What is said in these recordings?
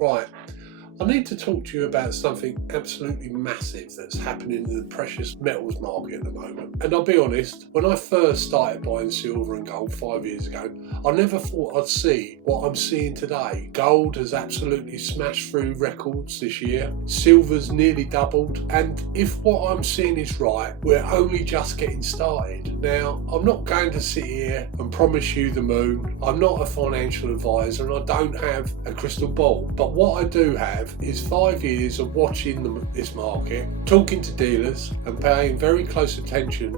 Right, I need to talk to you about something absolutely massive that's happening in the precious metals market at the moment. And I'll be honest, when I first started buying silver and gold 5 years ago, I never thought I'd see what I'm seeing today. Gold has absolutely smashed through records this year. Silver's nearly doubled. And if what I'm seeing is right, we're only just getting started. Now, I'm not going to sit here and promise you the moon. I'm not a financial advisor and I don't have a crystal ball. But what I do have is 5 years of watching this market, talking to dealers and paying very close attention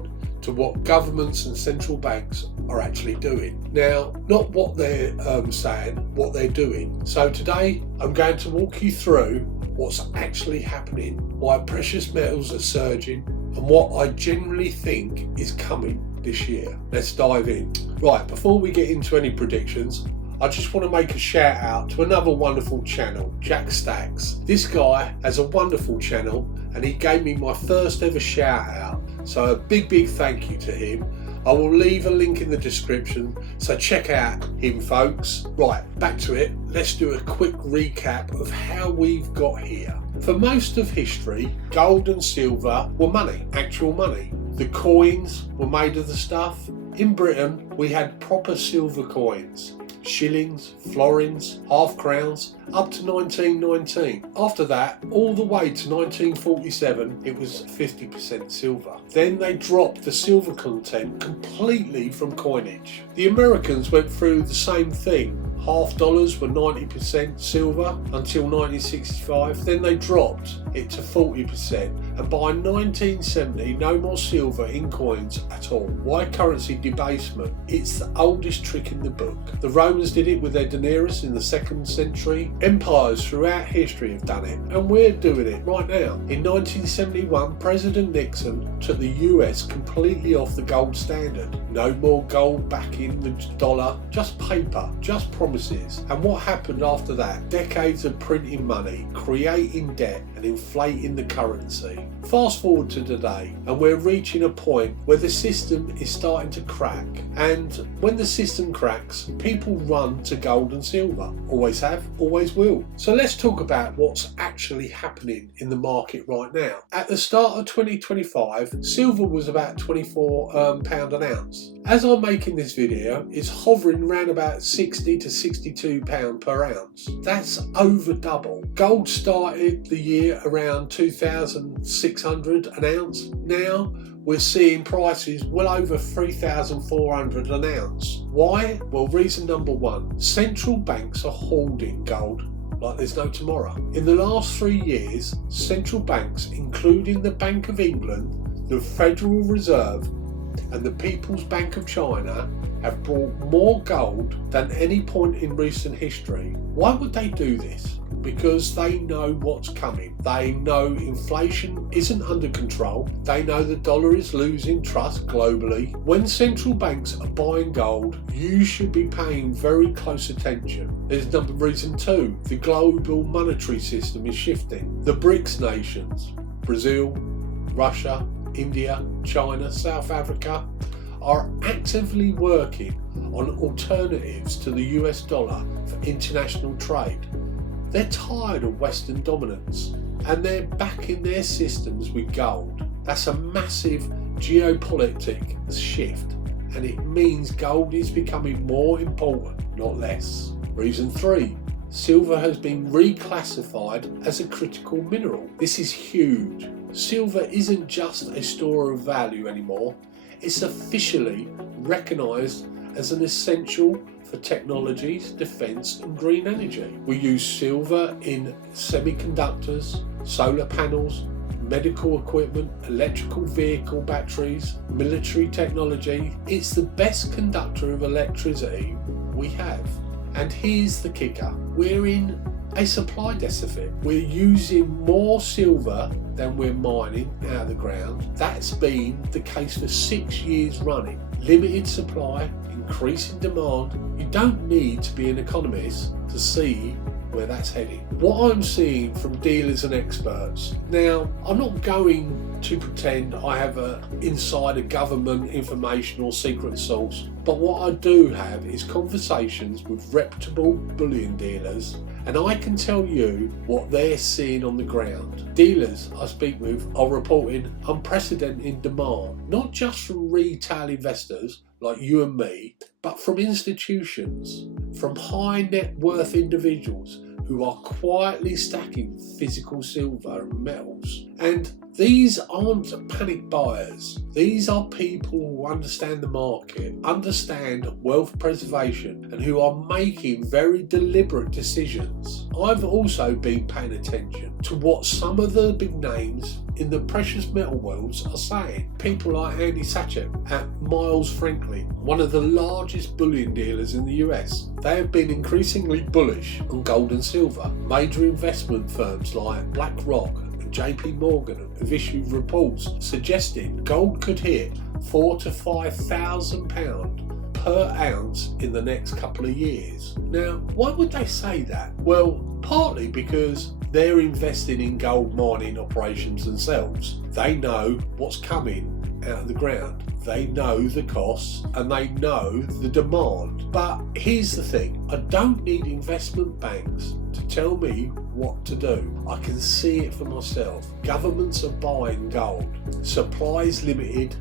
to what governments and central banks are actually doing. Now, not what they're saying, what they're doing. So today I'm going to walk you through what's actually happening, why precious metals are surging and what I generally think is coming this year. Let's dive in. Right, before we get into any predictions, I just want to make a shout out to another wonderful channel, Jack Stacks. This guy has a wonderful channel and he gave me my first ever shout out. So a big thank you to him. I will leave a link in the description, so check out him, folks. Right, back to it. Let's do a quick recap of how we've got here. For most of history, gold and silver were money, actual money. The coins were made of the stuff. In Britain, we had proper silver coins. Shillings, florins, half crowns, up to 1919. After that, all the way to 1947, it was 50% silver. Then they dropped the silver content completely from coinage. The Americans went through the same thing. Half dollars were 90% silver until 1965, then they dropped it to 40%, and by 1970 no more silver in coins at all. Why currency debasement? It's the oldest trick in the book. The Romans did it with their denarius in the 2nd century. Empires throughout history have done it, and we're doing it right now. In 1971, President Nixon took the US completely off the gold standard. No more gold backing the dollar, just paper, just promises. And what happened after that? Decades of printing money, creating debt and inflating the currency. Fast forward to today and we're reaching a point where the system is starting to crack, and when the system cracks, people run to gold and silver. Always have, always will. So let's talk about what's actually happening in the market right now. At the start of 2025, silver was about £24 an ounce. As I'm making this video, it's hovering around about £60 to £62 per ounce. That's over double. Gold started the year around 2,600 an ounce. Now we're seeing prices well over 3,400 an ounce. Why? Well, reason number one, central banks are hoarding gold like there's no tomorrow. In the last 3 years, central banks, including the Bank of England, the Federal Reserve and the People's Bank of China, have bought more gold than any point in recent history. Why would they do this? Because they know what's coming. They know inflation isn't under control. They know the dollar is losing trust globally. When central banks are buying gold, you should be paying very close attention. There's reason two, the global monetary system is shifting. The BRICS nations, Brazil, Russia, India, China, South Africa, are actively working on alternatives to the US dollar for international trade. They're tired of Western dominance and they're backing their systems with gold. That's a massive geopolitic shift, and it means gold is becoming more important, not less. Reason three, silver has been reclassified as a critical mineral. This is huge. Silver isn't just a store of value anymore. It's officially recognised as an essential for technologies, defence and green energy. We use silver in semiconductors, solar panels, medical equipment, electrical vehicle batteries, military technology. It's the best conductor of electricity we have. And here's the kicker. We're in a supply deficit. We're using more silver than we're mining out of the ground. That's been the case for 6 years running. Limited supply, increasing demand. You don't need to be an economist to see where that's heading. What I'm seeing from dealers and experts. Now, I'm not going to pretend I have insider government information or secret source. But what I do have is conversations with reputable bullion dealers, and I can tell you what they're seeing on the ground. Dealers I speak with are reporting unprecedented demand, not just from retail investors like you and me, but from institutions, from high net worth individuals who are quietly stacking physical silver and metals. And these aren't panic buyers. These are people who understand the market, understand wealth preservation, and who are making very deliberate decisions. I've also been paying attention to what some of the big names in the precious metal worlds are saying. People like Andy Satchett at Miles Franklin, one of the largest bullion dealers in the US. They have been increasingly bullish on gold and silver. Major investment firms like BlackRock and JP Morgan have issued reports suggesting gold could hit £4,000 to £5,000 per ounce in the next couple of years. Now, why would they say that? Well, partly because they're investing in gold mining operations themselves. They know what's coming out of the ground. They know the costs and they know the demand. But here's the thing, I don't need investment banks to tell me what to do. I can see it for myself. Governments are buying gold. Supply is limited.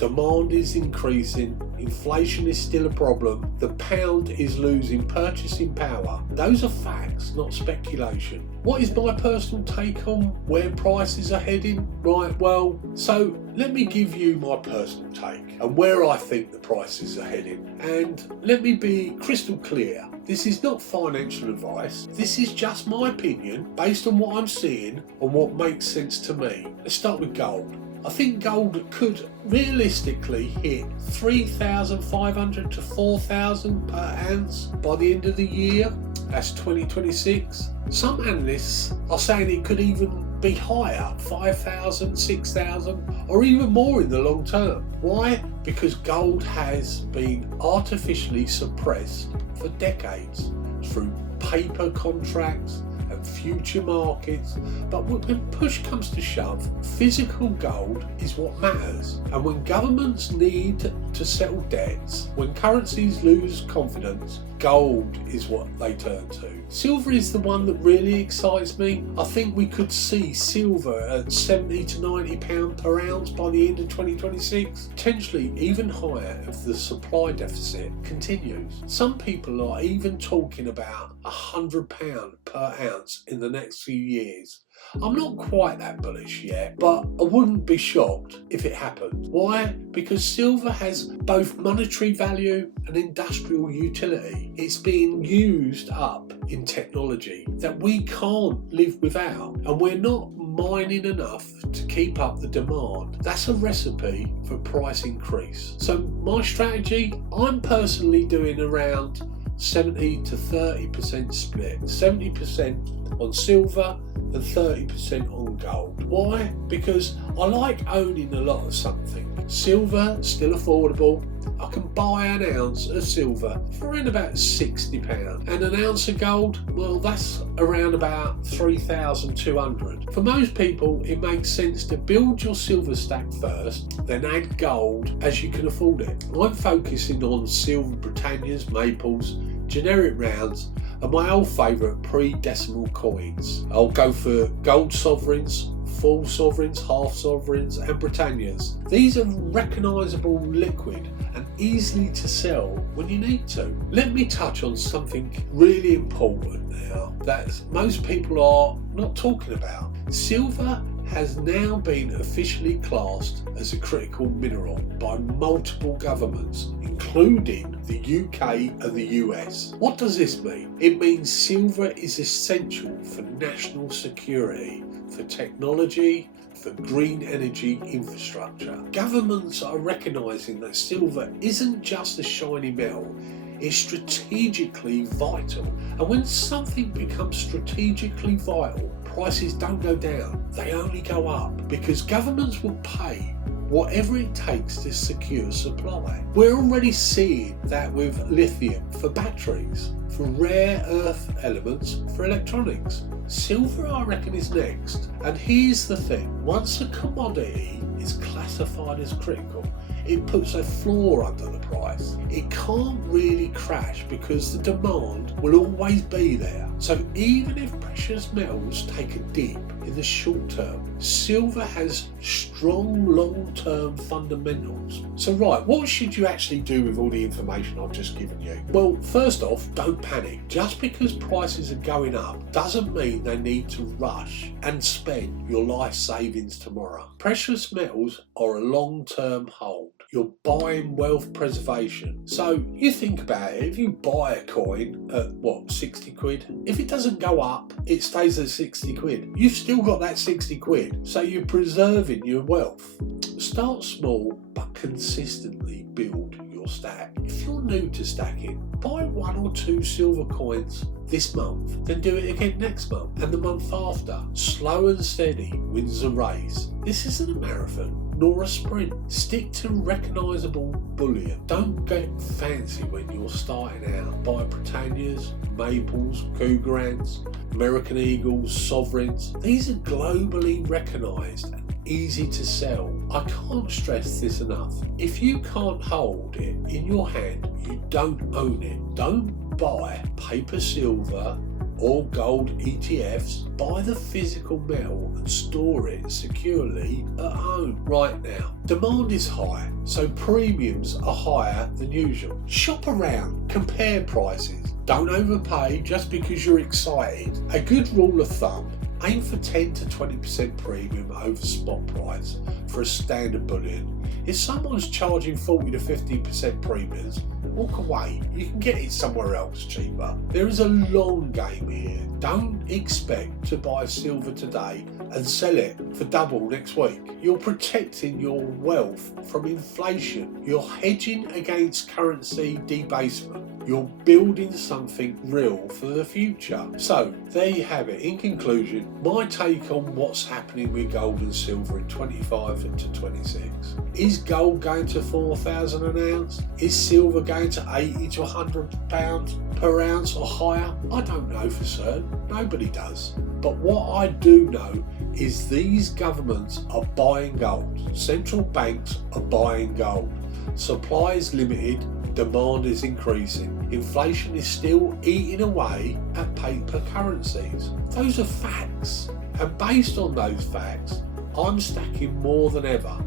Demand is increasing, inflation is still a problem, the pound is losing purchasing power. Those are facts, not speculation. What is my personal take on where prices are heading? Right, well, so let me give you my personal take and where I think the prices are heading. And let me be crystal clear. This is not financial advice. This is just my opinion based on what I'm seeing and what makes sense to me. Let's start with gold. I think gold could realistically hit 3,500 to 4,000 per ounce by the end of the year. That's 2026. Some analysts are saying it could even be higher, 5,000, 6,000, or even more in the long term. Why? Because gold has been artificially suppressed for decades through paper contracts and future markets, but when push comes to shove, physical gold is what matters. And when governments need to settle debts, when currencies lose confidence, gold is what they turn to. Silver is the one that really excites me. I think we could see silver at £70 to £90 per ounce by the end of 2026, potentially even higher if the supply deficit continues. Some people are even talking about £100 per ounce in the next few years. I'm not quite that bullish yet, but I wouldn't be shocked if it happened. Why? Because silver has both monetary value and industrial utility. It's being used up in technology that we can't live without, and we're not mining enough to keep up the demand. That's a recipe for price increase. So my strategy, I'm personally doing around 70 to 30% split, 70% on silver and 30% on gold. Why? Because I like owning a lot of something. Silver, still affordable. I can buy an ounce of silver for around about £60, and an ounce of gold, well, that's around about 3,200. For most people, it makes sense to build your silver stack first, then add gold as you can afford it. I'm focusing on silver Britannias, maples, generic rounds, and my old favourite pre-decimal coins. I'll go for gold sovereigns, full sovereigns, half sovereigns and Britannias. These are recognisable liquid and easily to sell when you need to. Let me touch on something really important now that most people are not talking about. Silver has now been officially classed as a critical mineral by multiple governments, including the UK and the US. What does this mean? It means silver is essential for national security, for technology, for green energy infrastructure. Governments are recognising that silver isn't just a shiny metal, it's strategically vital. And when something becomes strategically vital, prices don't go down, they only go up, because governments will pay whatever it takes to secure supply. We're already seeing that with lithium for batteries, for for rare earth elements for electronics. Silver, I reckon, is next. And here's the thing, once a commodity is classified as critical, it puts a floor under the price. It can't really crash because the demand will always be there. So even if precious metals take a dip in the short term, silver has strong long-term fundamentals. So right, what should you actually do with all the information I've just given you? Well, first off, don't panic. Just because prices are going up doesn't mean they need to rush and spend your life savings tomorrow. Precious metals are a long-term hold. You're buying wealth preservation. So you think about it, if you buy a coin at what, 60 quid? If it doesn't go up, it stays at 60 quid. You've still got that 60 quid, so you're preserving your wealth. Start small, but consistently build your stack. If you're new to stacking, buy 1 or 2 silver coins this month, then do it again next month and the month after. Slow and steady wins the race. This isn't a marathon nor a sprint. Stick to recognisable bullion. Don't get fancy when you're starting out. Buy Britannias, Maples, Cougarans, American Eagles, Sovereigns. These are globally recognised and easy to sell. I can't stress this enough. If you can't hold it in your hand, you don't own it. Don't buy paper silver or gold ETFs. Buy the physical metal and store it securely at home right now. Demand is high, so premiums are higher than usual. Shop around, compare prices. Don't overpay just because you're excited. A good rule of thumb, aim for 10 to 20% premium over spot price for a standard bullion. If someone's charging 40 to 50% premiums, walk away. You can get it somewhere else cheaper. There is a long game here. Don't expect to buy silver today and sell it for double next week. You're protecting your wealth from inflation. You're hedging against currency debasement. You're building something real for the future. So there you have it. In conclusion, my take on what's happening with gold and silver in 25 to 26. Is gold going to 4,000 an ounce? Is silver going to 80 to 100 pounds per ounce or higher? I don't know for certain. Nobody does. But what I do know is these governments are buying gold. Central banks are buying gold. Supply is limited. Demand is increasing. Inflation is still eating away at paper currencies. Those are facts. And based on those facts, I'm stacking more than ever.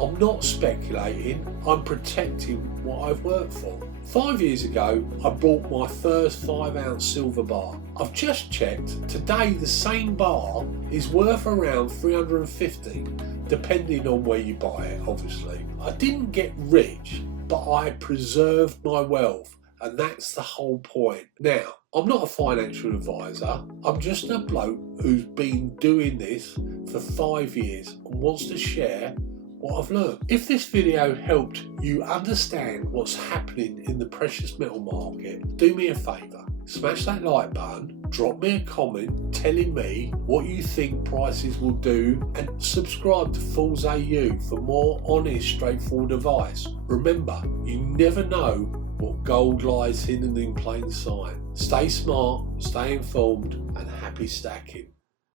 I'm not speculating, I'm protecting what I've worked for. 5 years ago, I bought my first 5-ounce silver bar. I've just checked, today the same bar is worth around 350, depending on where you buy it, obviously. I didn't get rich, but I preserved my wealth, and that's the whole point. Now, I'm not a financial advisor, I'm just a bloke who's been doing this for 5 years and wants to share what I've learned. If this video helped you understand what's happening in the precious metal market, do me a favour, smash that like button, drop me a comment telling me what you think prices will do, and subscribe to FoolsAu for more honest, straightforward advice. Remember, you never know what gold lies hidden in plain sight. Stay smart, stay informed, and happy stacking.